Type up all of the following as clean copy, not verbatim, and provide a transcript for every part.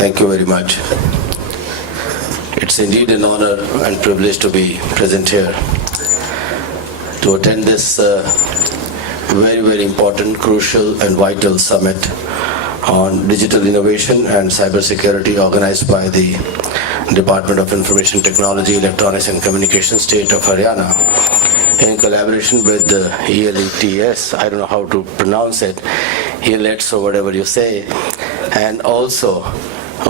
Thank you very much. It's indeed an honor and privilege to be present here to attend this very, very important, crucial and vital summit on digital innovation and cybersecurity organized by the Department of Information Technology, Electronics and Communications, State of Haryana, in collaboration with the elets, I don't know how to pronounce it, elets or whatever you say, and also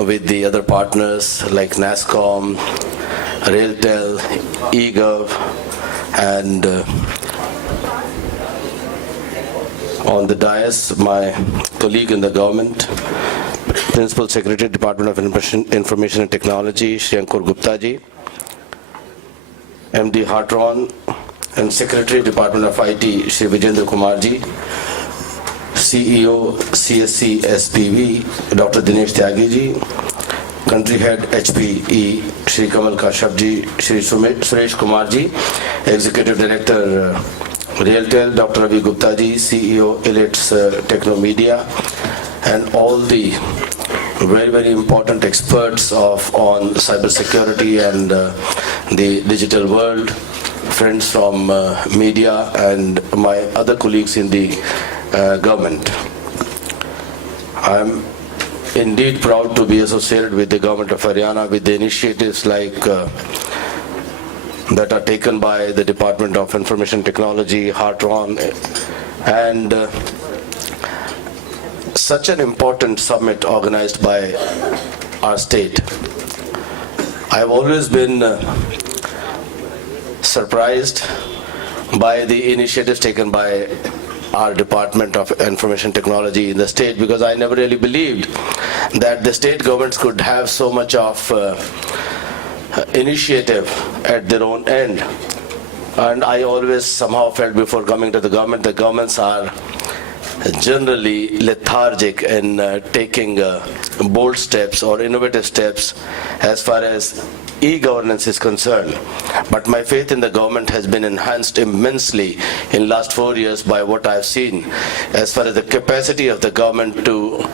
with the other partners like NASSCOM, RailTel, eGov, and on the dais, my colleague in the government, Principal Secretary, Department of Information and Technology, Shri Ankur Gupta ji, MD Hartron, and Secretary, Department of IT, Shri Vijendra Kumar ji, CEO, CSC SPV, Dr. Dinesh Tyagi ji, Country Head HPE, Shri Kamal Kashyap ji, Shri Suresh Kumar ji, Executive Director, RailTel, Dr. Ravi Gupta ji, CEO, elets Techno Media, and all the very, very important experts on cybersecurity and the digital world, friends from media and my other colleagues in the government. I'm indeed proud to be associated with the government of Haryana with the initiatives like that are taken by the Department of Information Technology, Hartron, and such an important summit organized by our state. I've always been surprised by the initiatives taken by our Department of Information Technology in the state, because I never really believed that the state governments could have so much of initiative at their own end. And I always somehow felt before coming to the governments are generally lethargic in taking bold steps or innovative steps as far as e-governance is concerned. But my faith in the government has been enhanced immensely in last 4 years by what I've seen as far as the capacity of the government to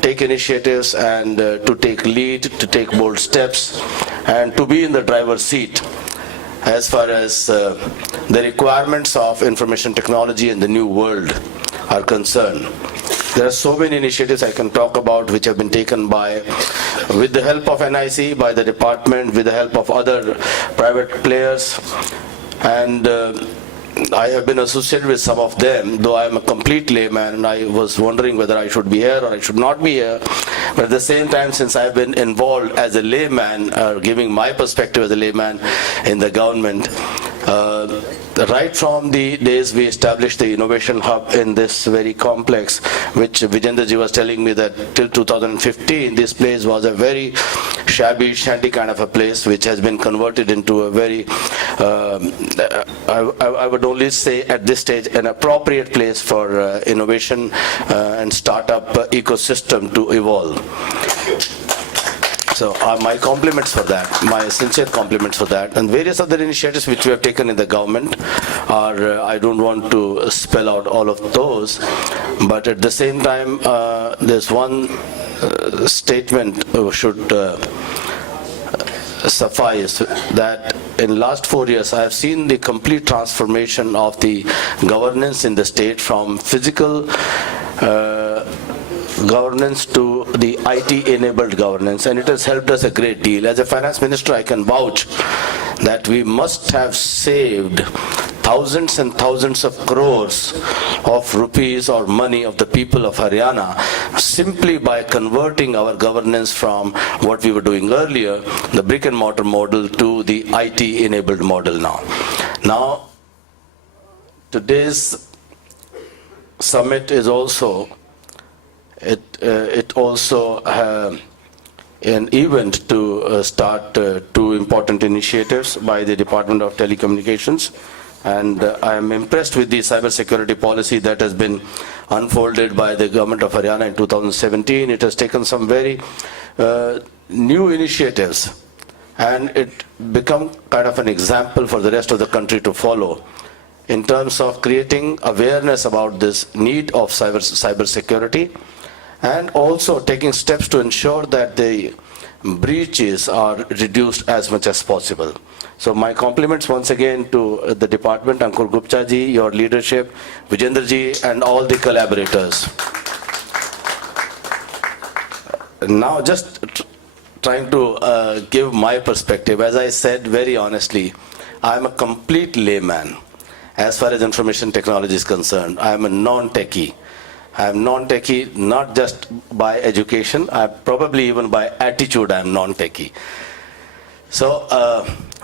take initiatives and to take lead, to take bold steps, and to be in the driver's seat as far as the requirements of information technology in the new world are concerned. There are so many initiatives I can talk about which have been taken with the help of NIC, by the department, with the help of other private players, and I have been associated with some of them, though I am a complete layman and I was wondering whether I should be here or I should not be here. But at the same time, since I have been involved as a layman, giving my perspective as a layman in the government, right from the days we established the innovation hub in this very complex, which Vijendra ji was telling me that till 2015 this place was a very shabby, shanty kind of a place, which has been converted into a very, I would only say at this stage, an appropriate place for innovation and startup ecosystem to evolve. So my compliments for that, my sincere compliments for that. And various other initiatives which we have taken in the government are, I don't want to spell out all of those, but at the same time, there's one statement should suffice, that in last 4 years I have seen the complete transformation of the governance in the state from physical governance to the IT-enabled governance, and it has helped us a great deal. As a finance minister, I can vouch that we must have saved thousands and thousands of crores of rupees or money of the people of Haryana simply by converting our governance from what we were doing earlier, the brick and mortar model, to the IT-enabled model now. Now, today's summit is also it also an event to start two important initiatives by the Department of Telecommunications, and I am impressed with the cybersecurity policy that has been unfolded by the government of Haryana in 2017. It has taken some very new initiatives, and it become kind of an example for the rest of the country to follow in terms of creating awareness about this need of cybersecurity and also taking steps to ensure that the breaches are reduced as much as possible. So my compliments once again to the department, Ankur Gupta ji, your leadership, Vijendra ji, and all the collaborators. Now just trying to give my perspective. As I said very honestly, I am a complete layman as far as information technology is concerned. I am a non-techie. I am non-techie not just by education, probably even by attitude I am non-techie. So,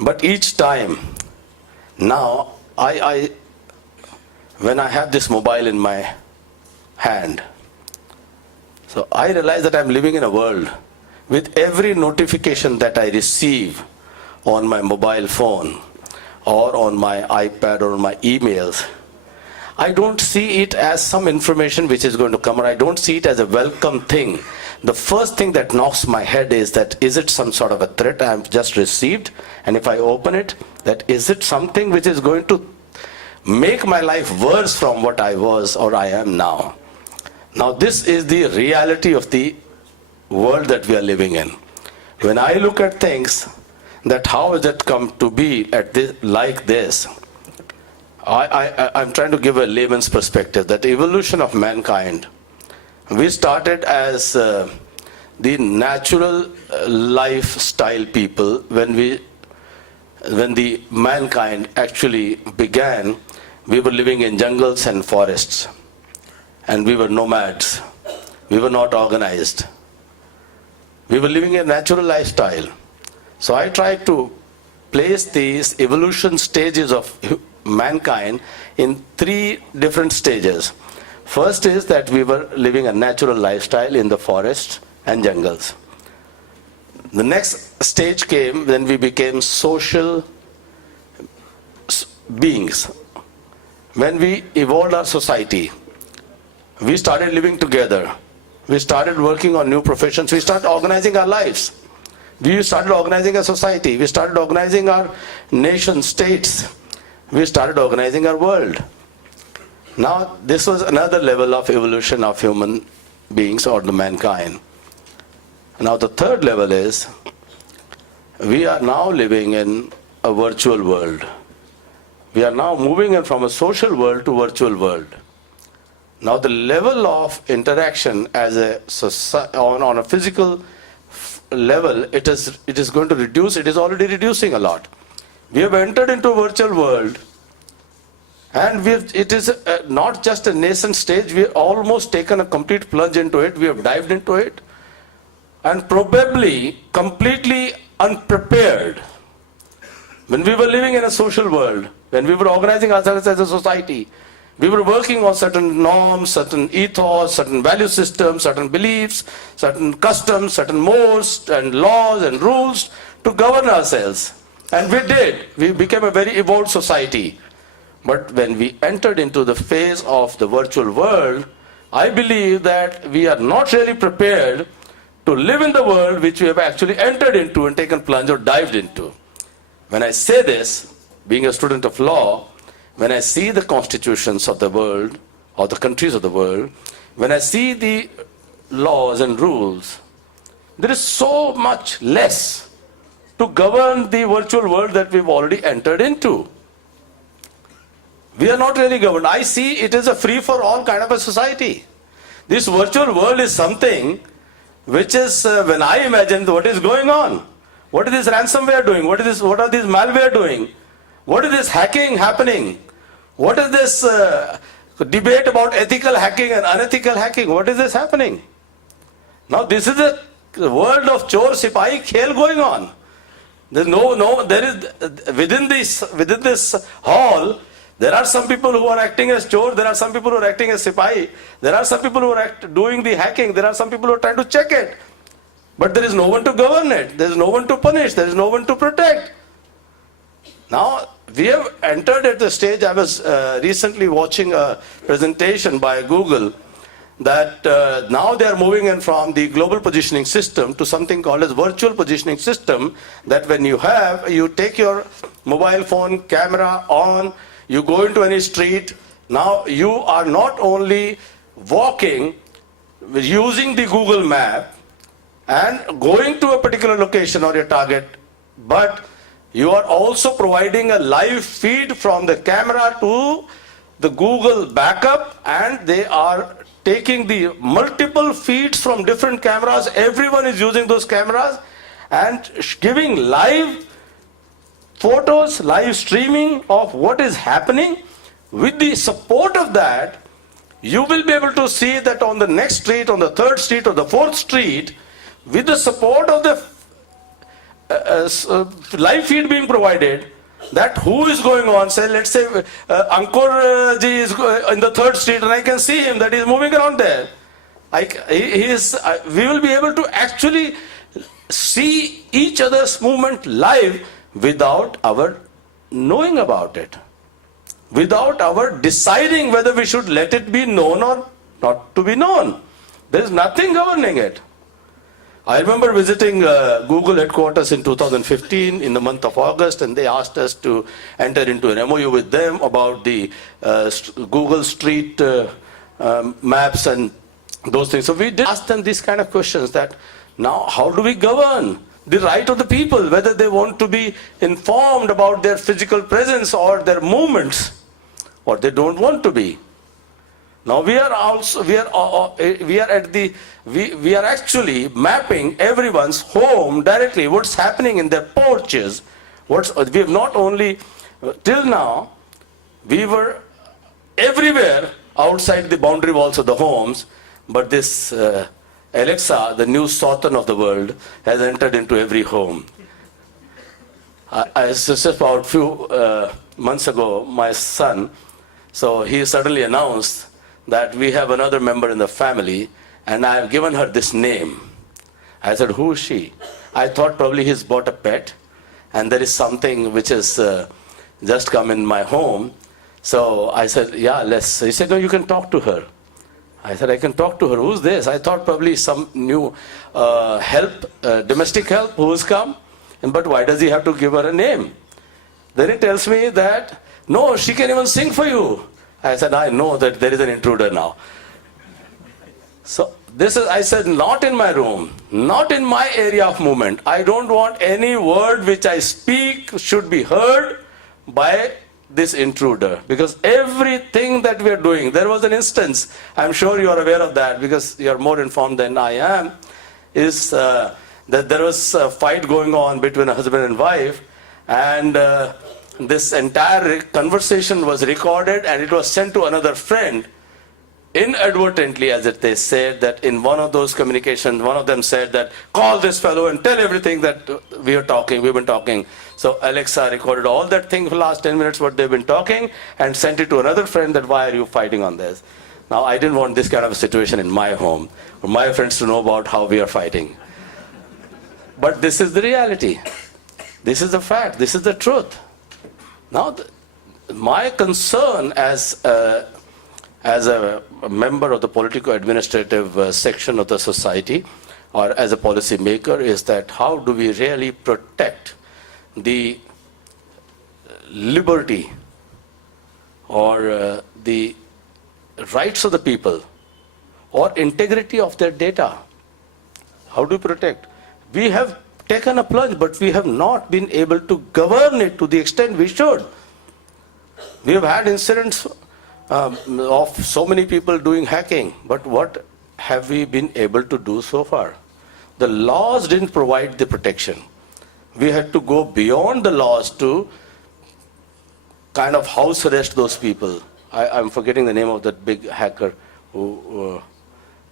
but each time, now, when I have this mobile in my hand, so I realize that I am living in a world with every notification that I receive on my mobile phone or on my iPad or on my emails, I don't see it as some information which is going to come, or I don't see it as a welcome thing. The first thing that knocks my head is that, is it some sort of a threat I have just received? And if I open it, that is it something which is going to make my life worse from what I was or I am now? Now this is the reality of the world that we are living in. When I look at things, that how has it come to be at this, like this? I'm trying to give a layman's perspective, that evolution of mankind, we started as the natural lifestyle people. When the mankind actually began, we were living in jungles and forests, and we were nomads. We were not organized. We were living a natural lifestyle. So I tried to place these evolution stages of mankind in three different stages. First is that we were living a natural lifestyle in the forests and jungles. The next stage came when we became social beings. When we evolved our society, we started living together. We started working on new professions. We started organizing our lives. We started organizing a society. We started organizing our nation states. We started organizing our world. Now, this was another level of evolution of human beings or the mankind. Now, the third level is, we are now living in a virtual world. We are now moving in from a social world to virtual world. Now, the level of interaction as on a physical level, it is going to reduce. It is already reducing a lot. We have entered into a virtual world, and it is not just a nascent stage. We have almost taken a complete plunge into it. We have dived into it, and probably completely unprepared. When we were living in a social world, when we were organizing ourselves as a society, we were working on certain norms, certain ethos, certain value systems, certain beliefs, certain customs, certain mores and laws and rules to govern ourselves. And we did. We became a very evolved society. But when we entered into the phase of the virtual world, I believe that we are not really prepared to live in the world which we have actually entered into and taken plunge or dived into. When I say this, being a student of law, when I see the constitutions of the world or the countries of the world, when I see the laws and rules, there is so much less to govern the virtual world that we've already entered into. We are not really governed. I see it is a free-for-all kind of a society. This virtual world is something which is, when I imagine what is going on, what is this ransomware doing? What are these malware doing? What is this hacking happening? What is this debate about ethical hacking and unethical hacking? What is this happening? Now this is a world of chor sipahi khel going on. There is within this hall, there are some people who are acting as chor, there are some people who are acting as sipahi, there are some people who are doing the hacking, there are some people who are trying to check it. But there is no one to govern it, there is no one to punish, there is no one to protect. Now, we have entered at the stage. I was recently watching a presentation by Google that now they are moving in from the global positioning system to something called as virtual positioning system, that when you take your mobile phone camera on, you go into any street, now you are not only walking using the Google map and going to a particular location or your target, but you are also providing a live feed from the camera to the Google backup, and they are taking the multiple feeds from different cameras. Everyone is using those cameras and giving live photos, live streaming of what is happening. With the support of that, you will be able to see that on the next street, on the third street or the fourth street, with the support of the live feed being provided, that who is going on. Say, let's say Ankur ji is in the third street and I can see him that he is moving around there. We will be able to actually see each other's movement live without our knowing about it, without our deciding whether we should let it be known or not to be known. There is nothing governing it. I remember visiting Google headquarters in 2015 in the month of August, and they asked us to enter into an MOU with them about the Google Street maps and those things. So we did ask them these kind of questions, that now how do we govern the right of the people, whether they want to be informed about their physical presence or their movements, or they don't want to be. Now we are actually mapping everyone's home directly, what's happening in their porches. We have not only, till now, we were everywhere outside the boundary walls of the homes, but this Alexa, the new sultan of the world, has entered into every home. Just about a few months ago, my son, so he suddenly announced that we have another member in the family, and I have given her this name. I said, who is she? I thought probably he's bought a pet, and there is something which has just come in my home. So I said, yeah, let's. He said, no, you can talk to her. I said, I can talk to her. Who's this? I thought probably some new domestic help who has come. But why does he have to give her a name? Then he tells me that, no, she can even sing for you. I said, I know that there is an intruder now. So this is, I said, not in my room, not in my area of movement. I don't want any word which I speak should be heard by this intruder. Because everything that we are doing, there was an instance, I'm sure you are aware of that because you are more informed than I am, is that there was a fight going on between a husband and wife, and this entire conversation was recorded and it was sent to another friend inadvertently, as they said, that in one of those communications, one of them said that, call this fellow and tell everything that we've been talking. So Alexa recorded all that thing for the last 10 minutes, what they've been talking, and sent it to another friend that, why are you fighting on this? Now, I didn't want this kind of a situation in my home, for my friends to know about how we are fighting. But this is the reality. This is the fact. This is the truth. Now, my concern as a member of the politico-administrative section of the society, or as a policy maker, is that how do we really protect the liberty or the rights of the people or integrity of their data? How do we protect? We have taken a plunge, but we have not been able to govern it to the extent we should. We have had incidents of so many people doing hacking, but what have we been able to do so far? The laws didn't provide the protection. We had to go beyond the laws to kind of house arrest those people. I'm forgetting the name of that big hacker who,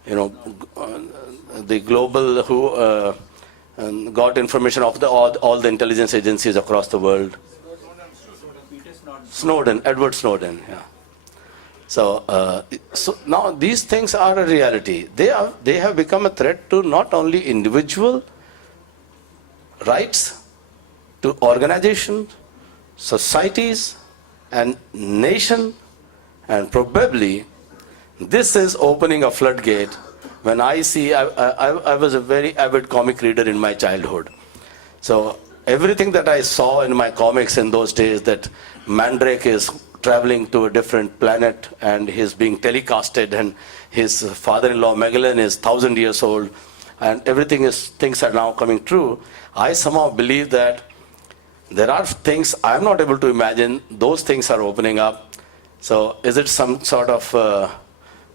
the global, who got information of all the intelligence agencies across the world. Edward Snowden, yeah. So now these things are a reality. They have become a threat to not only individual rights, to organizations, societies, and nation, and probably this is opening a floodgate. When I see, I was a very avid comic reader in my childhood. So everything that I saw in my comics in those days, that Mandrake is traveling to a different planet and he's being telecasted, and his father-in-law Magellan is 1,000 years old, and things are now coming true. I somehow believe that there are things I'm not able to imagine, those things are opening up. So is it some sort of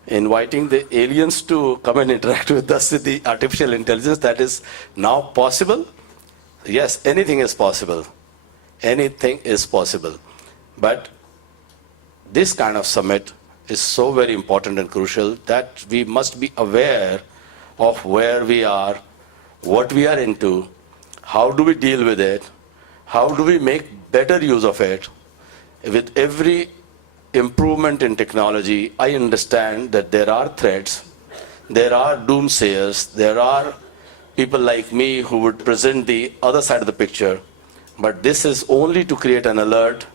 inviting the aliens to come and interact with us with the artificial intelligence that is now possible? Yes, anything is possible. Anything is possible. But this kind of summit is so very important and crucial that we must be aware of where we are, what we are into, how do we deal with it, how do we make better use of it. With every improvement in technology, I understand that there are threats, there are doomsayers, there are people like me who would present the other side of the picture, but this is only to create an alert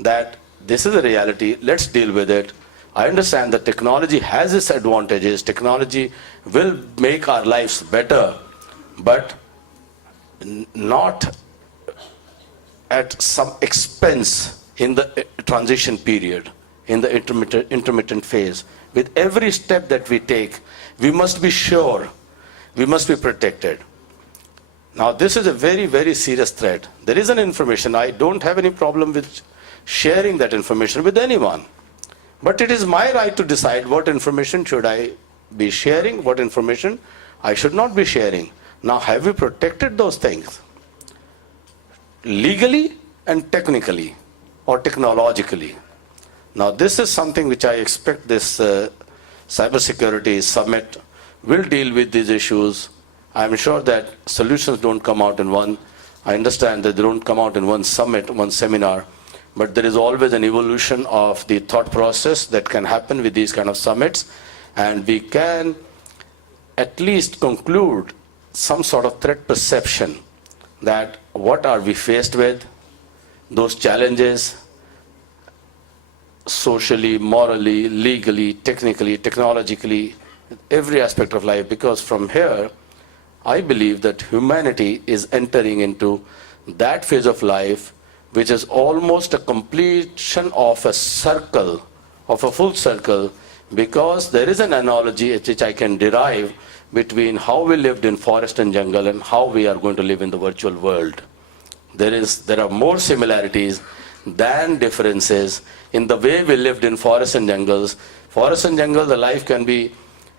that this is a reality, let's deal with it. I understand that technology has its advantages, technology will make our lives better, but not at some expense in the transition period, in the intermittent phase. With every step that we take, we must be sure, we must be protected. Now this is a very, very serious threat. There is an information, I don't have any problem with sharing that information with anyone. But it is my right to decide what information should I be sharing, what information I should not be sharing. Now have we protected those things? Legally and technically or technologically. Now this is something which I expect this cybersecurity summit will deal with these issues. I'm sure that solutions don't come out in one. I understand that they don't come out in one summit, one seminar, but there is always an evolution of the thought process that can happen with these kind of summits, and we can at least conclude some sort of threat perception that what are we faced with, those challenges, socially, morally, legally, technically, technologically, every aspect of life, because from here, I believe that humanity is entering into that phase of life which is almost a completion of a circle, of a full circle, because there is an analogy which I can derive between how we lived in forest and jungle and how we are going to live in the virtual world. There are more similarities than differences in the way we lived in forests and jungles. Forest and jungle, the life can be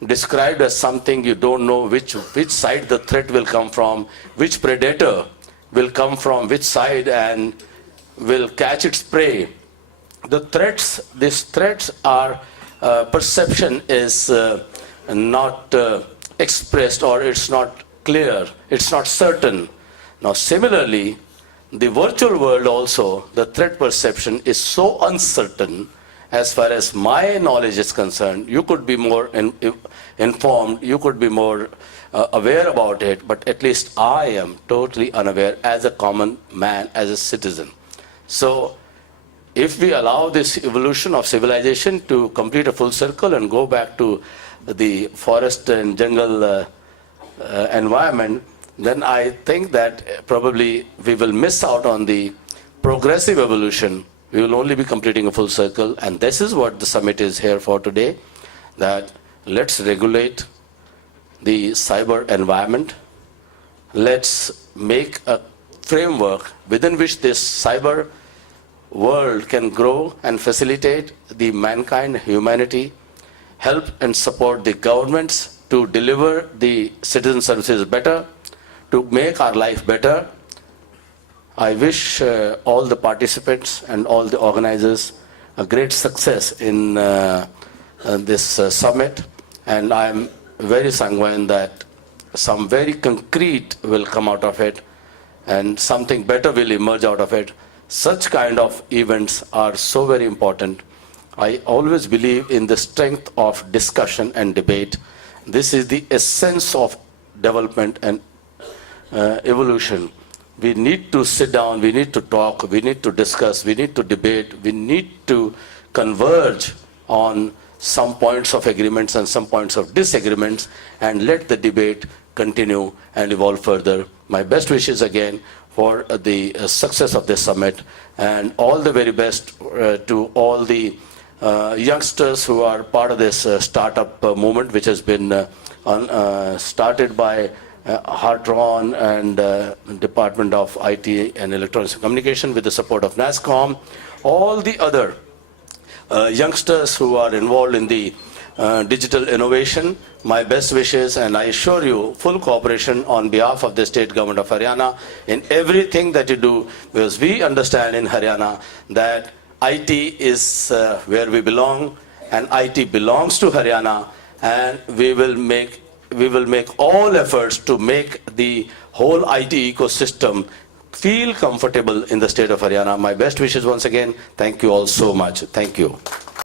described as something you don't know which side the threat will come from, which predator will come from which side and will catch its prey. These threats are, perception is not expressed, or it's not clear, it's not certain. Now similarly, the virtual world also, the threat perception is so uncertain. As far as my knowledge is concerned, you could be more informed, you could be more aware about it, but at least I am totally unaware as a common man, as a citizen. So if we allow this evolution of civilization to complete a full circle and go back to the forest and jungle environment, then I think that probably we will miss out on the progressive evolution. We will only be completing a full circle, and this is what the summit is here for today, that let's regulate the cyber environment. Let's make a framework within which this cyber world can grow and facilitate the mankind, humanity, help and support the governments to deliver the citizen services better, to make our life better. I wish all the participants and all the organizers a great success in this summit, and I am very sanguine that some very concrete will come out of it and something better will emerge out of it. Such kind of events are so very important. I always believe in the strength of discussion and debate. This is the essence of development and evolution. We need to sit down, we need to talk, we need to discuss, we need to debate, we need to converge on some points of agreements and some points of disagreements, and let the debate continue and evolve further. My best wishes again for the success of this summit, and all the very best to all the youngsters who are part of this startup movement, which has been started by Hartron and Department of IT and Electronics and Communication with the support of NASSCOM. All the other youngsters who are involved in the digital innovation, my best wishes, and I assure you full cooperation on behalf of the state government of Haryana in everything that you do, because we understand in Haryana that IT is where we belong, and IT belongs to Haryana, and we will make all efforts to make the whole IT ecosystem feel comfortable in the state of Haryana. My best wishes once again. Thank you all so much. Thank you.